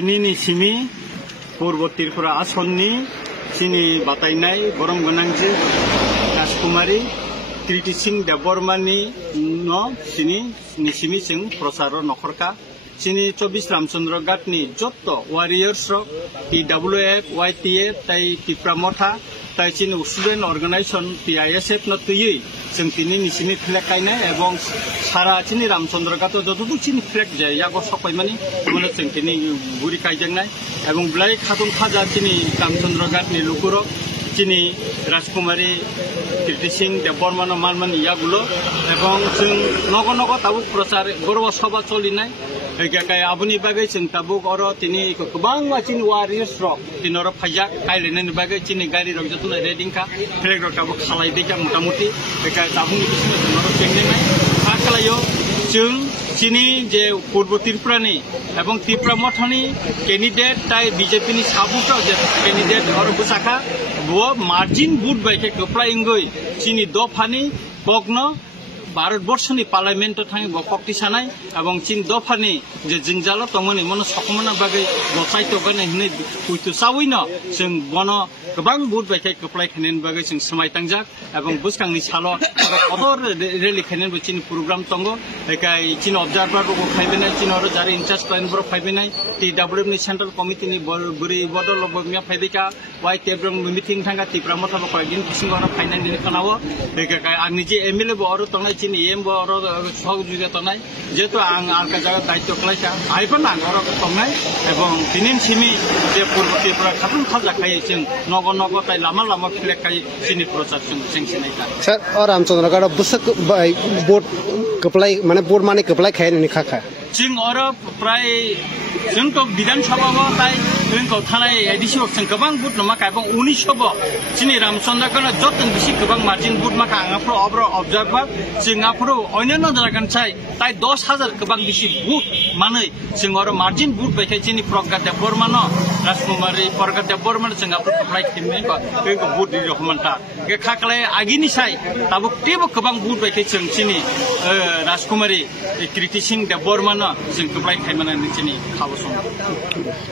तिनि सिमी पूर्व त्रिपुरा आसननि चिनि बातायनाय गरम गोनांथि राजकुमारी कीर्ति सिंह देबबर्मानि चिनि निसिमी सिंह प्रसार नखरका चिनि 24 रामचंद्र घाटनि जत्त वारियर्स PWF YTF ताई तिप्रामथा ताई चिनि स्टूडेंट अर्गेनाइजेशन PISF न तुयै जों तिनि निसिमी फ्लेग गायनाय एवं सारा चिनि रामचंद्र घाट जतदु चिनि फ्लेग जाय यागो सकायमानि माने जों तिनि बुरि गायजेंनाय एवं ब्लाइ खातुन खाजा चिनि रामचंद्र घाटनि लुकुरक चिनि राजकुमारी कीर्ति सिंह देबबर्मा मानमानि यागुलो एवं जों नग नग ताबुक प्रचार गौरव सभा चलिनाय गाय आबुनि बागै जों ताबुक अर तिनि गोबां चिनि वारियर्स रक तिनर फाइजा गायलेनायनि बागै चिनि गारि रक जतुन रेडिंखा फ्लेग रक ताबुक खालायदैका मतामति गाय ताबुनि बिसिनो तिनर जेंनाय मा खालायो जों चिनि जे पूर्व त्रिपुरानि एवं त्रिपुरा मठनि कैंडिडेट ताई बीजेपी नि साबुक जे कैंडिडेट और बुसाखा वो मार्जिन बुट बायके कप्लायंगै चिनि दफानि कग्न भारत वर्षनि पार्लियामेंट थाङि बकक्ति सानाय एवं चिन दफानि जे जिंजाल तमनि मन सकमना बागै गसायत गने हने कुइतु सावैनो जों बन गोबां बुट बायके कप्लाय खनेन बागै जों समायतांजाक एवं बुसखांनि सालो अदर रेली खनेन चिन प्रोग्राम तंगो एकाय चिन ऑब्जर्वर को फाइबेनाय चिन और जारि इंचार्ज प्लान ब्रो फाइबेनाय TWF नि सेंट्रल कमिटी नि बुरि बदल बमिया फाइबेका YTF मीटिंग थांगा तिप्रा मथा कयदिन किसिम और फाइनान दिन कनावो एकाय आंनि जे एमएलए बो और तंनाय चिन एम बो और सहयोगी तनाय जेतु आं आलका जागा दायित्व खालायका आइफोन आं और तंनाय एवं तिनिन सिमी जे पूर्व त्रिपुरा खातुन खाजाखाय जों नग नग ताय लामा लामा फ्लेग खाय चिनि प्रचार जों सेंसिनायका सर और रामचंद्रगढ़ बुसक बोट कपलाय माने बोट माने कपलाय खाय नि खाखा जों और प्राय जों तो विधानसभा ताई जोंखौ थानाय एडिसिव जों गोबां बुट नमा कायबं 1900 चिनि रामचंद्रगढ़ जतन बिसि गोबां मार्जिन बुट माखा आंगाफ्रो अब्र ऑब्जर्वर जोंगाफ्रो अन्यन जागोन चाय ताई 10000 गोबां बिसि बुट मानै जों और मार्जिन बुट बायखाय चिनि प्रज्ञा देबबर्मा न राजकुमारी प्रज्ञा देबबर्मा जोंगाफ्रो कप्लाय खिमनै बेखौ बुट रखमन्ता के खाखलाय आगिनि साय ताबो टेबो गोबां बुट बायखाय जों चिनि राजकुमारी कीर्ति सिंह देबबर्मा न जों कप्लाय खायमाना चिनि खाबो सम